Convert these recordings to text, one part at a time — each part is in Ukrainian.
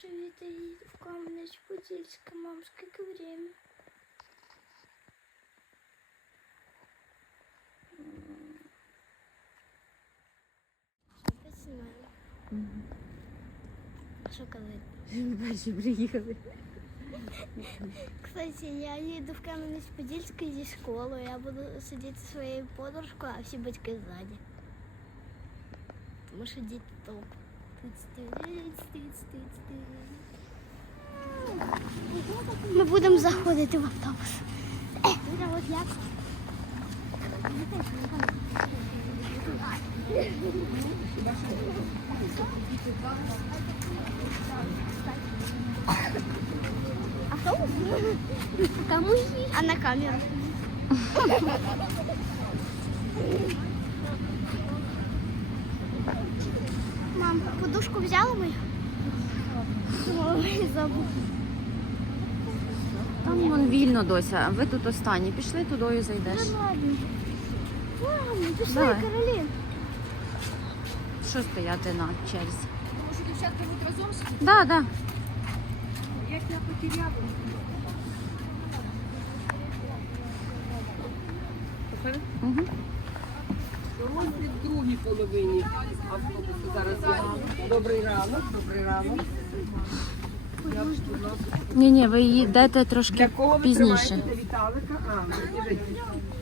привет, и в Каменец-Подільске, мам, сколько время? Що казати? Перші приїхали. Кстати, я їду в Кам'янець-Подільський зі школи. Я буду сидіти зі своєю подружкою, а всі батьки ззаді. Тому що діти топ. Ми будемо заходити в автобус. Автобус? Кому? А на камеру. Мам, подушку взяла забув. Там вон вільно дося. Ви тут останні. Пішли тудою зайдеш. Ну ладно. Ладно, пішли, Давай. Каролін. Що стояти на черзі? Може, дівчатка будуть разом сидіти? Да, да. Як я потеряла. Угу. Ось в другій половині автобусу зараз я. Добрий ранок, добрий ранок. Ні, ні, ви йдете Для трошки кого ви пізніше. тримаєте Віталика? А, ну, біжить.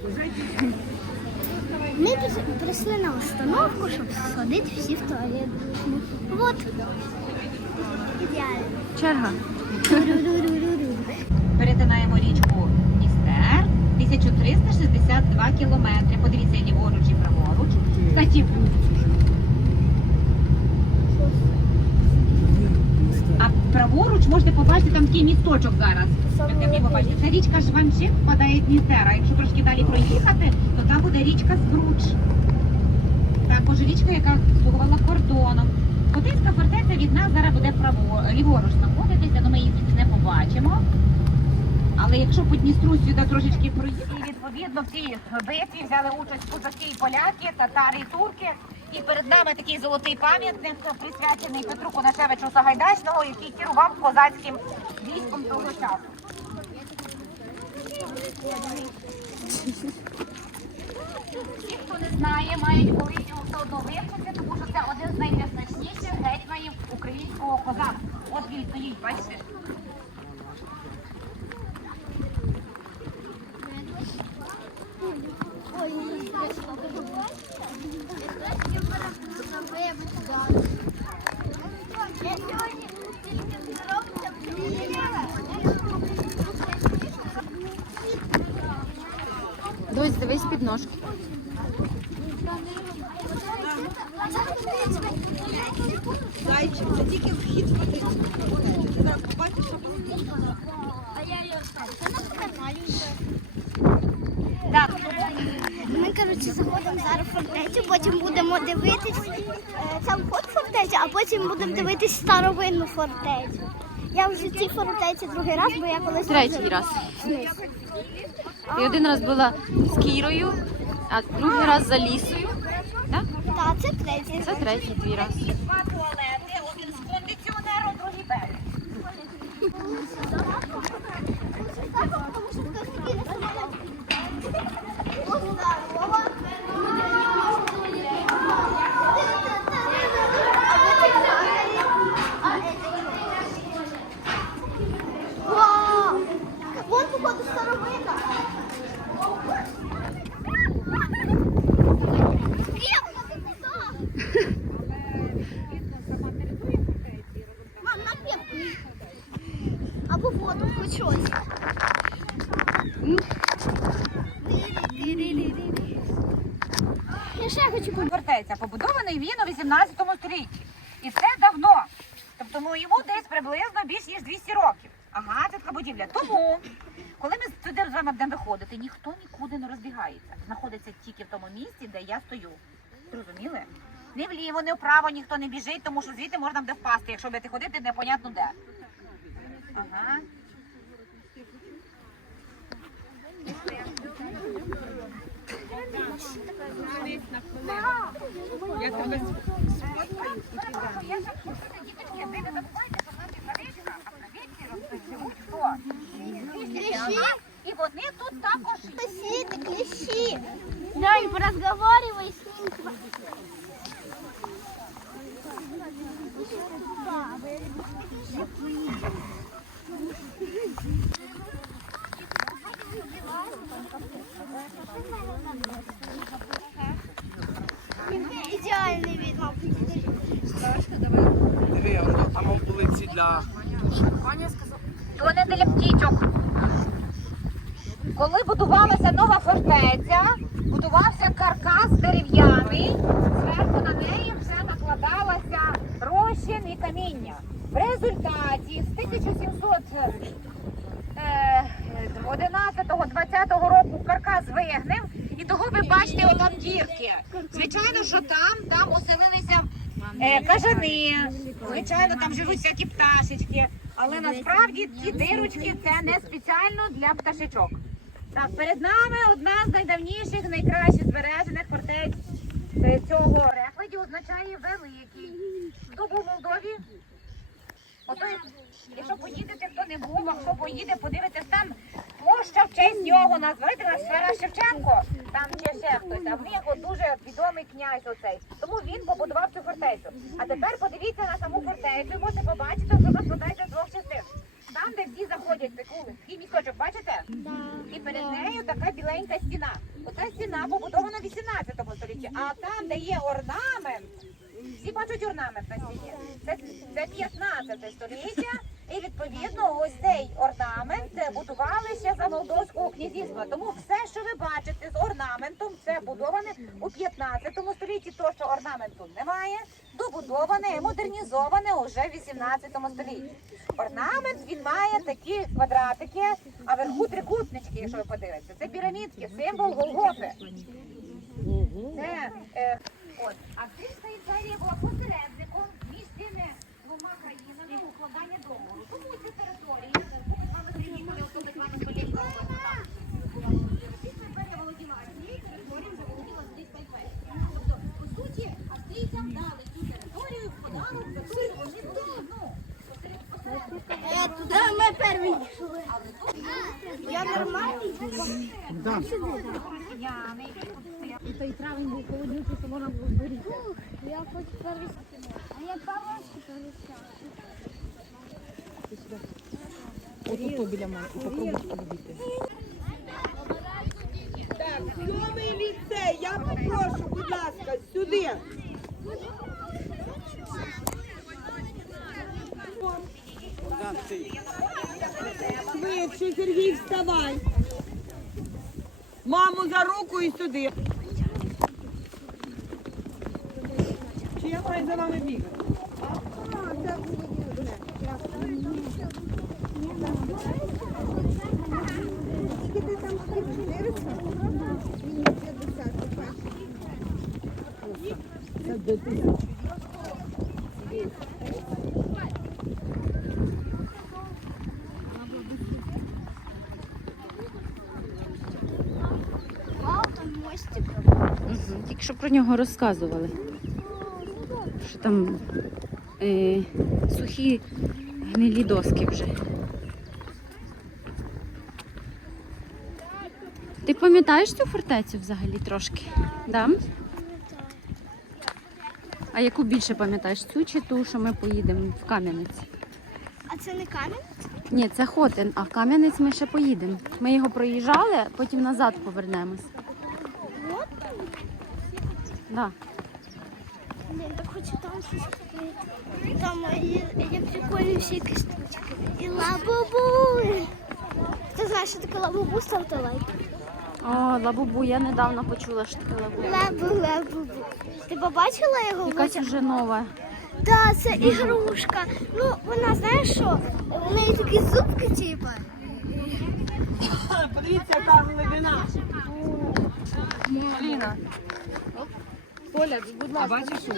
Біжить. Ми піс- прийшли на установку, щоб сходити всі в туалет. Вот. Ідеально. Черга. Ру-ру-ру-ру-ру. Перетинаємо річку Дністер, 1362 кілометри. Подивіться ліворуч і праворуч. Кстати, а праворуч можете побачити там такий місточок зараз. Побачите, це річка Жванчик впадає в Дністер. А якщо трошки далі проїхати, то там буде річка Скруч. Також річка, яка слугувала кордоном. Хотинська фортеця від нас зараз буде право, ліворуч знаходитися, але ми її не побачимо. Але якщо по Дністру сюди трошечки проїхати, і відповідно в цій битві взяли участь козаки і поляки, татари і турки. І перед нами такий золотий пам'ятник, присвячений Петру Конашевичу Сагайдачного, який керував козацьким військом того часу. Ті, хто не знає, мають колись все одно вивчити, тому що це один з найнезначніших гетьманів українського козацтва. От він стоїть, бачите? Ой, не Дось, дивись під ножки. Зайчик, це тільки вхід в А я її оставлю. Так, Ми, коротше, заходимо зараз в фортецю, потім будемо дивитись е, сам вход в а потім будемо дивитись старовинну фортецю. Я вже в цій фортеці другий раз, бо я колись Третій вже- раз. І один раз була з Кірою, а другий раз за лісою. Так? Так, це третій. Це третій твій раз. два туалети, один з кондиціонером, другий без. Вон, походу, старовина. Мам, на пепку. Або воду, хоч щось. Я ще хочу Фортеця побудований він у 18 столітті. І це давно. Тобто ну, йому десь приблизно більш ніж 200 років. Будівля. Тому, коли ми сюди з вами будемо виходити, ніхто нікуди не розбігається. Знаходиться тільки в тому місці, де я стою. Зрозуміли? Ні вліво, ні вправо ніхто не біжить, тому що звідти можна буде впасти, якщо будете ходити непонятно де. Ага. Я тебе сфоткаю і кидаю. Я так діточки, ви не забувайте, що наші Клещі? І вони тут також Сусіди, клещі. Дань, поразговаривай с ним. Ідеальний від, мабуть. Диви, воно там були ці для То не для птічок. Коли будувалася нова фортеця, будувався каркас дерев'яний, зверху на неї вже накладалася розчин і каміння. В результаті з 1711-20 року каркас вигнив, і того ви бачите отам дірки. Звичайно, що там, там оселилися е, кажани, звичайно, там живуть всякі пташечки. Але насправді ті дирочки це не спеціально для пташечок. Так, перед нами одна з найдавніших, найкраще збережених фортець цього перекладі означає великий. Хто був в Молдові? Ото, якщо поїдете, хто не був, а хто поїде, подивитесь там площа в честь нього наш Тарас Шевченко. Там є ще хтось, а в них дуже відомий князь оцей. Тому він побудував цю фортецю. А тепер подивіться на саму фортецю, можете побачити, що вона складається з двох частин. Там, де всі заходять, таку такий місточок, бачите? І перед біленька стіна. Оця стіна побудована в 18 столітті, а там, де є орнамент, всі бачать орнамент на стіні. Це, це 15 століття, і відповідно ось цей орнамент будували ще за Молдовського князівства. Тому все, що ви бачите з орнаментом, це будоване у 15 столітті. То, що орнаменту немає, добудоване і модернізоване уже в 18 столітті. Орнамент він має такі квадратики, а вверху трикутнички, якщо ви подивитеся. Це пірамідки, символ Голгофи. Це, е, от. А Кримська імперія була посередником між цими двома країнами укладання договору. Тому ці території, ми з вами приїхали, ото ми з вами століття Російська імперія володіла цією територією, вже володіла здесь Тайпей. Тобто, по суті, австрійцям дали цю територію в подарунок за те, що вони були, ну, посеред- посередниками. Я туди, ми перві йшли. Я нормальний? Росіяни, які тут стоять. Я хоч перший. А я перший перестав. Так, сьомий ліцей, я попрошу, будь ласка, сюди. Швидше, Сергій, вставай. Маму за руку і сюди. Чи я маю за вами бігати? Вау, мостик. Мгм. Тільки що про нього розказували. Що там е, сухі гнилі доски вже. Ти пам'ятаєш цю фортецю взагалі трошки? Да? А яку більше пам'ятаєш? Цю чи ту, що ми поїдемо в Кам'янець? А це не камінь? Ні, це Хотин, а в Кам'янець ми ще поїдемо. Ми його проїжджали, потім назад повернемось. Да. Блін, так хочу там щось купити. Там є, є прикольні всякі штучки. І лабубу. Ти знаєш, що таке лабубу, ставте лайк. О, лабубу, я недавно почула, що таке лабубу. Лабу, лабубу. Ти побачила його? Якась вже нова. Так, це ігрушка. Ну, вона, знаєш що? У неї такі зубки, типу. Подивіться, яка глибина. Поліна. Коля, будь ласка. А бачиш, що?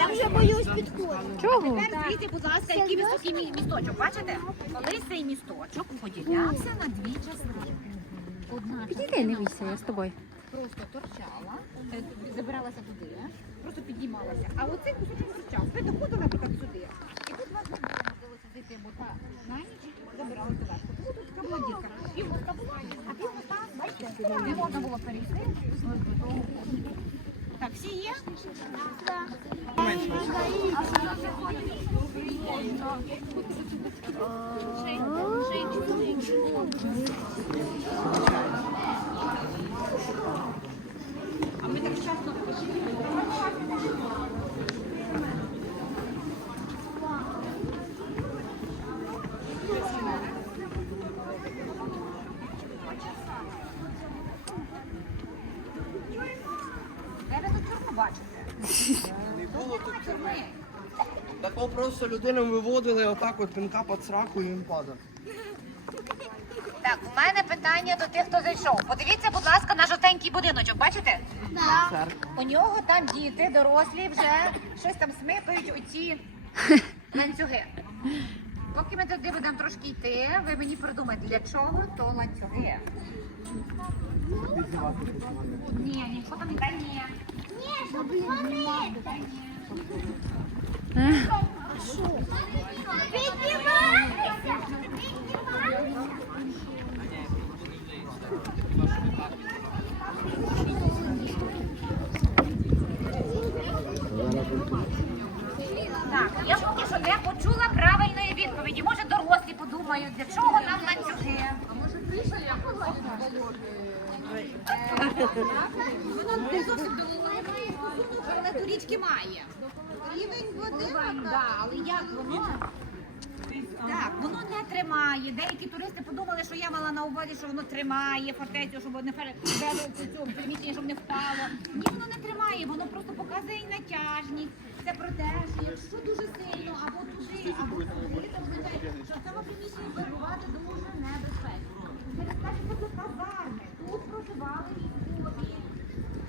Я вже боюсь підходити. Чого? Тепер дивіться, будь ласка, який високий мі- місточок. Бачите? Колись цей місточок поділявся на дві частини. Одна Підійди, не бійся, я з тобою. просто торчала, е, забиралася туди, просто піднімалася. А оцей кусочок торчав. Ви доходили, наприклад, сюди. І тут вас можливо сидіти, бо та на ніч забиралася верху. Тому тут така була дірка. Півгоста була, а півгоста, бачите, не можна було перейти. Так, всі є? А ми так часто Де ви тут чорну бачите? Не було тут тюрми. Тако просто людину виводили отак от пинка під сраку і він падав. Так, у мене питання до тих, хто зайшов. Подивіться, будь ласка, на жовтенький будиночок, бачите? У нього там діти, дорослі, вже щось там смикають оці ланцюги. Поки ми туди будемо трошки йти, ви мені придумайте, для чого то ланцюги. Ні, ніхто там не ні. Ні, щоб! Піднімайтеся! Так, я поки що почула правильної відповіді. Може, дорослі подумають, для чого нам ланцюги. Воно не зовсім доливає, але до річки має. Рівень води, да, але як воно? Так, воно не тримає. Деякі туристи подумали, що я мала на увазі, що воно тримає фортецю, щоб не цю приміщення, щоб не впало. Ні, воно не тримає, воно просто показує натяжність. Це про те, що якщо дуже сильно або туди, або туди, це означає, що в цьому приміщенні перебувати дуже небезпечно. Те, що це казарми. Тут проживали військові.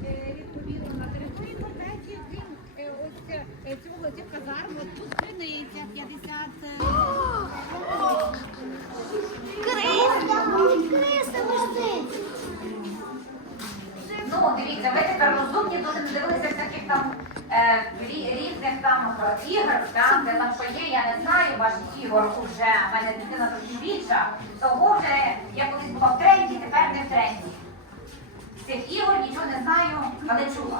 Е, Відповідно, на території фортеці крім е, ось е, цього цих казарм, тут криниця 50 е, Криса! Лежить! Ну, дивіться, ви тепер розумні, дивилися всяких там е, різних там е, де там що є, я не знаю ваших ігор уже, в мене дитина трошки більша, того вже я колись була в тренді, тепер не в тренді. Цих ігор нічого не знаю, але чула.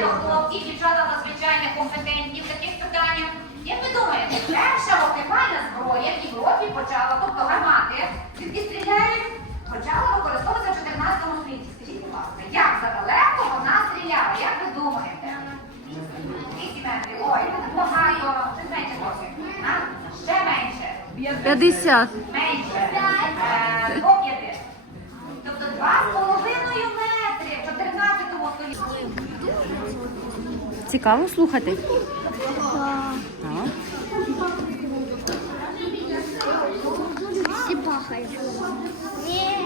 До хлопців, дівчата надзвичайно компетентні в таких питаннях. Як ви думаєте, перша вогнепальна зброя в Європі почала, тобто гармати, які стріляють, почала використовуватися в 14 столітті. Скажіть, будь ласка, як задалеко вона стріляла? Як ви думаєте? 200 метрів. Ой, допомагаю. Щось менше трохи. Ще менше. 50. Менше. Е, До п'яти. Тобто два з половиною метри в 14 столітті. Цікаво слухати. Так. Всі пахають. Ні.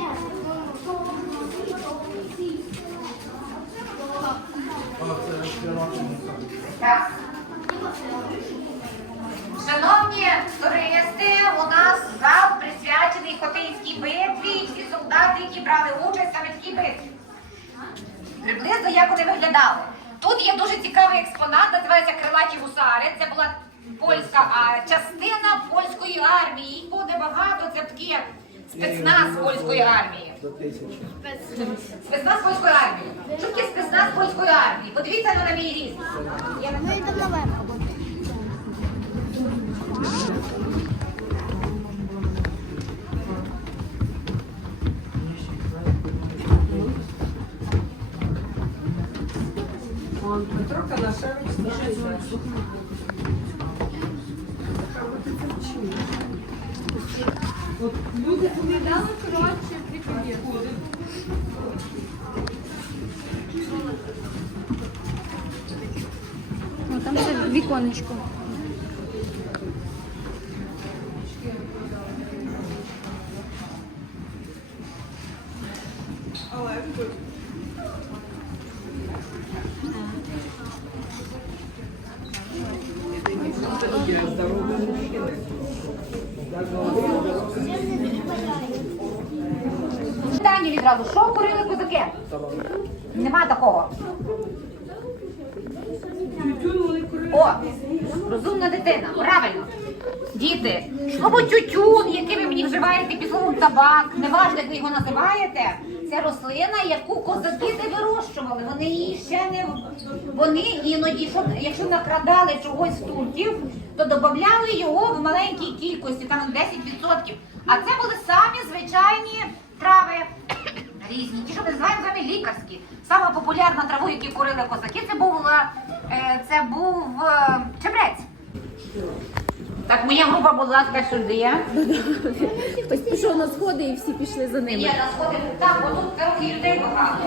Так. Шановні туристи, у нас зал присвячений Хотинській битві і всі солдати, які брали участь саме в цій битві. Приблизно як вони виглядали. Тут є дуже цікавий експонат, називається Крилаті гусари. Це була польська а, частина польської армії. Їх було небагато, це такі спецназ польської армії. Спецназ польської армії. Що таке спецназ польської армії? Подивіться на мій ріст. Йдемо наверх. Трохи на Люди повідали, коротше, приходять. там це віконечко. Діти, слово тютюн, яке ви мені вживаєте під словом табак, неважно, як ви його називаєте, це рослина, яку козаки не вирощували. Вони її ще не вони іноді, щоб- якщо накрадали чогось з турків, то додавали його в маленькій кількості, там 10%. А це були самі звичайні трави. Різні, ті, що ми називаємо вами лікарські. Сама популярна траву, які курили козаки, це був, е, це був е, чебрець. Так, моя група, будь ласка, сюди. Хтось пішов на сходи і всі пішли за ними. Є на сходи. Так, бо тут трохи людей багато.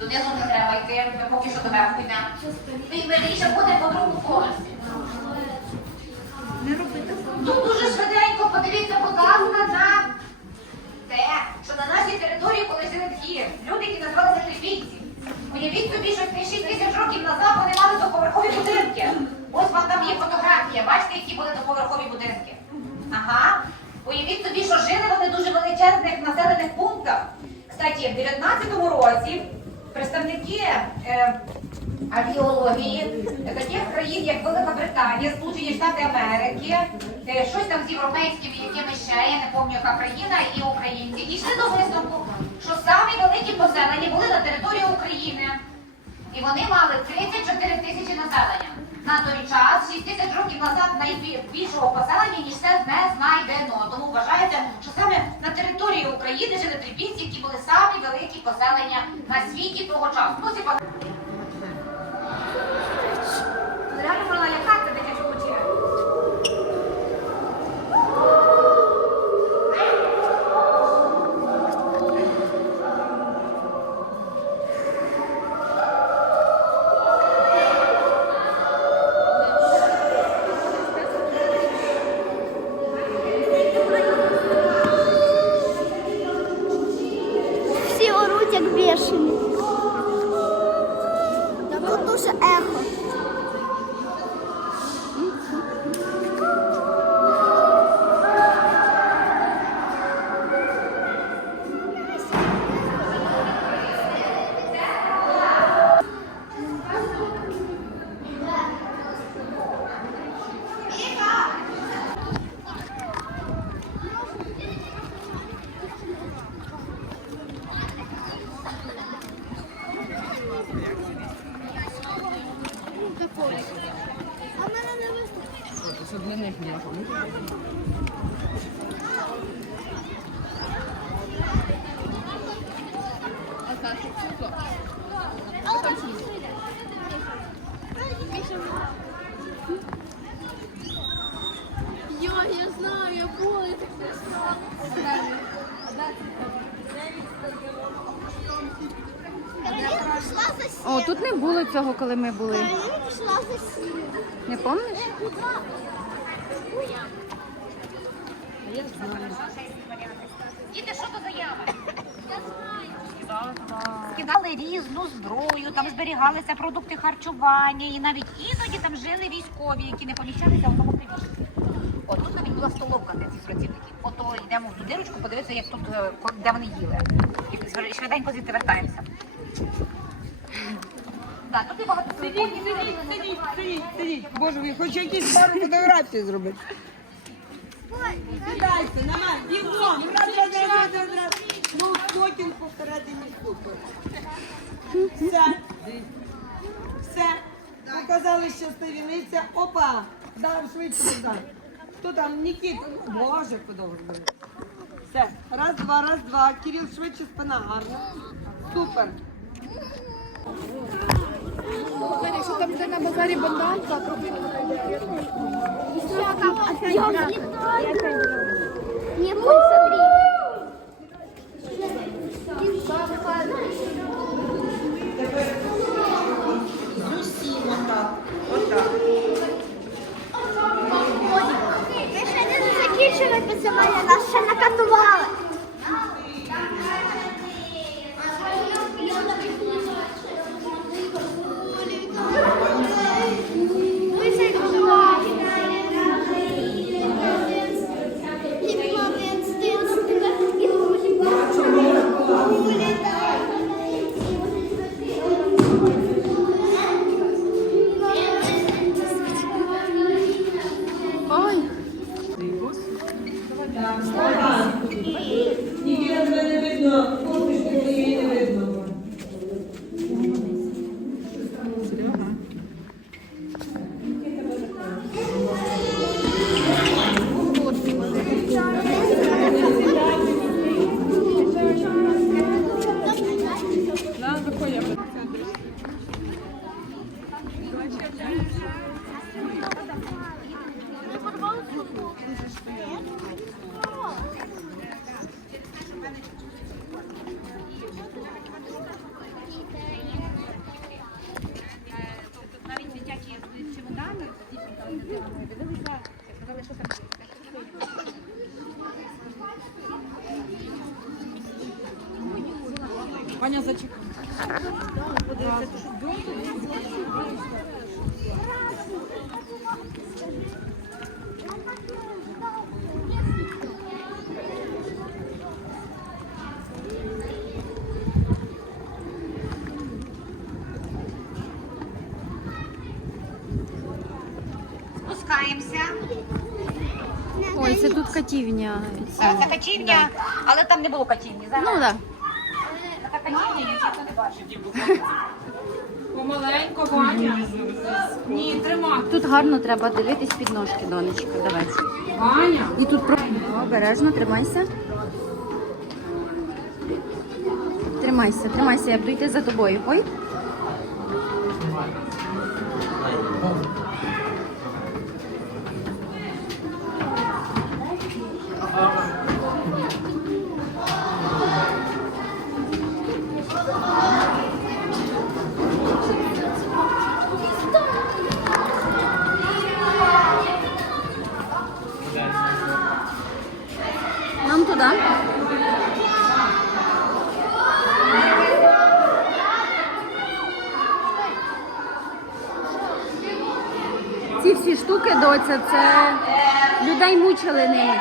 Донизу не треба йти, ми поки що доверху йдемо. І виріше буде по другому поверсі. Тут дуже швиденько подивіться, будь ласка, на те, що на нашій території колись жили такі люди, які називалися трипільці. Уявіть собі, що 6 тисяч років назад вони мали доповерхові будинки. Ось вам там є фотографія. Бачите, які були доповерхові будинки? Ага. Уявіть собі, що жили вони дуже величезних населених пунктах. Кстати, в 19-му році представники е, археології таких країн, як Велика Британія, Сполучені Штати Америки, е, щось там з європейськими якимись ще, я не пам'ятаю, яка країна, і українці, дійшли до висновку, що самі великі поселення були на території України. І вони мали 34 тисячі населення. На той час, 6 тисяч років назад, найбільшого поселення, ніж це не знайдено. Тому вважається, що саме на території України жили трипільці, які були самі великі поселення на світі того часу. Ну, типа... Реально О, тут не було цього, коли ми були. Кароліна пішла за сіном. Не пам'ятаєш? Діти, що то заяви? Скидали різну зброю, там зберігалися продукти харчування, і навіть іноді там жили військові, які не поміщалися в одному приміщенні. От тут навіть була столовка для цих працівників. Ото йдемо в ту дирочку, подивитися, як тут е, де вони їли. І швиденько звідти вертаємося. Так, тут є багато Сидіть, сидіть, сидіть, сидіть, сидіть. Боже мій, хоч якісь пару фотографій зробити. Сідайте, мене, бігом. Ну, потім посередині. Все, все. Показали щасливі лиця. Опа, дар швидше дар. Хто там, Нікіт? Ну, Боже, подовго буде. Все, раз, два, раз, два. Кирил, швидше спина гарна. Супер. Я взлетаю. Не, хоть смотри. 什么呀？老。Це тут катівня. ці. Це катівня, але там не було катівні. Зараз Ну так. така катівня, я чесно не бачу. Помаленько, Ваня. Ні, тримай. Тут гарно треба дивитись під ножки, донечка. Давай. Ваня. І тут про обережно, тримайся. Тримайся, тримайся, я буду йти за тобою. Ой. Це людей мучили ними.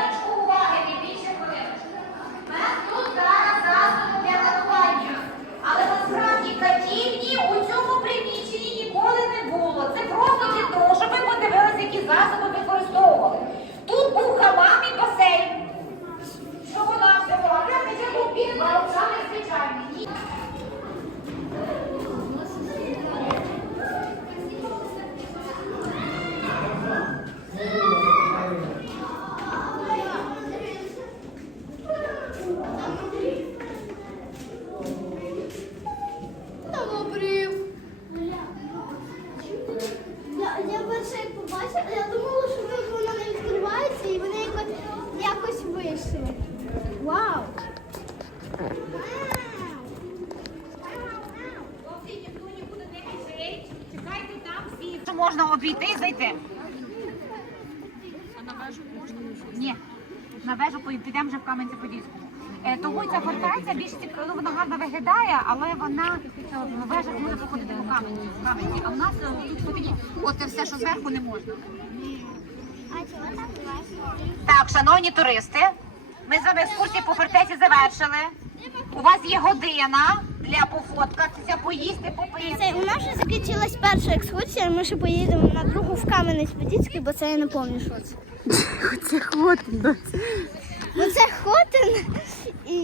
Але насправді катівні у цьому приміщенні ніколи не було. Це просто для того, щоб ви подивилися, які засоби використовували. Тут був хамам і басейн. Що вона все була? Це був підвал, саме звичайний. Там обрив. Я, я перше як побачила, я думала, що ви- воно не відкривається і вони якось, якось вийшли. Вау! Хлопці, ніхто нікуди не біжить. Чекайте там всі. Що можна обійти і зайти? А на вежу можна? Ні. На вежу пої- Кам'янці-Подільському. Е, Тому ця фортеця більш цікава, ну, вона гарно виглядає, але вона е, вежа буде походити по камені. камені. А в нас е, тут повинні, от це все, що зверху не можна. Так шановні туристи, ми з вами екскурсію по фортеці завершили. У вас є година для пофоткатися, поїсти, попити. У нас вже закінчилась перша екскурсія, ми ще поїдемо на другу в Кам'янець-Подільський, бо це я не пам'ятаю, що це. Хватить, доця. Це Хотин. І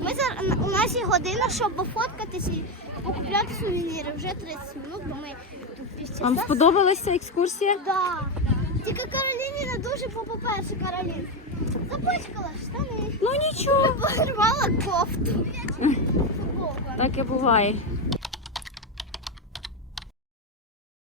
ми зараз, у нас є година, щоб пофоткатися і покупляти сувеніри. Вже 30 минут, бо ми тут півчаса. Вам сподобалася екскурсія? Да. Тільки Кароліні не дуже по-перше, Каролін. Запачкала штани. Ну нічого. Порвала кофту. Так і буває.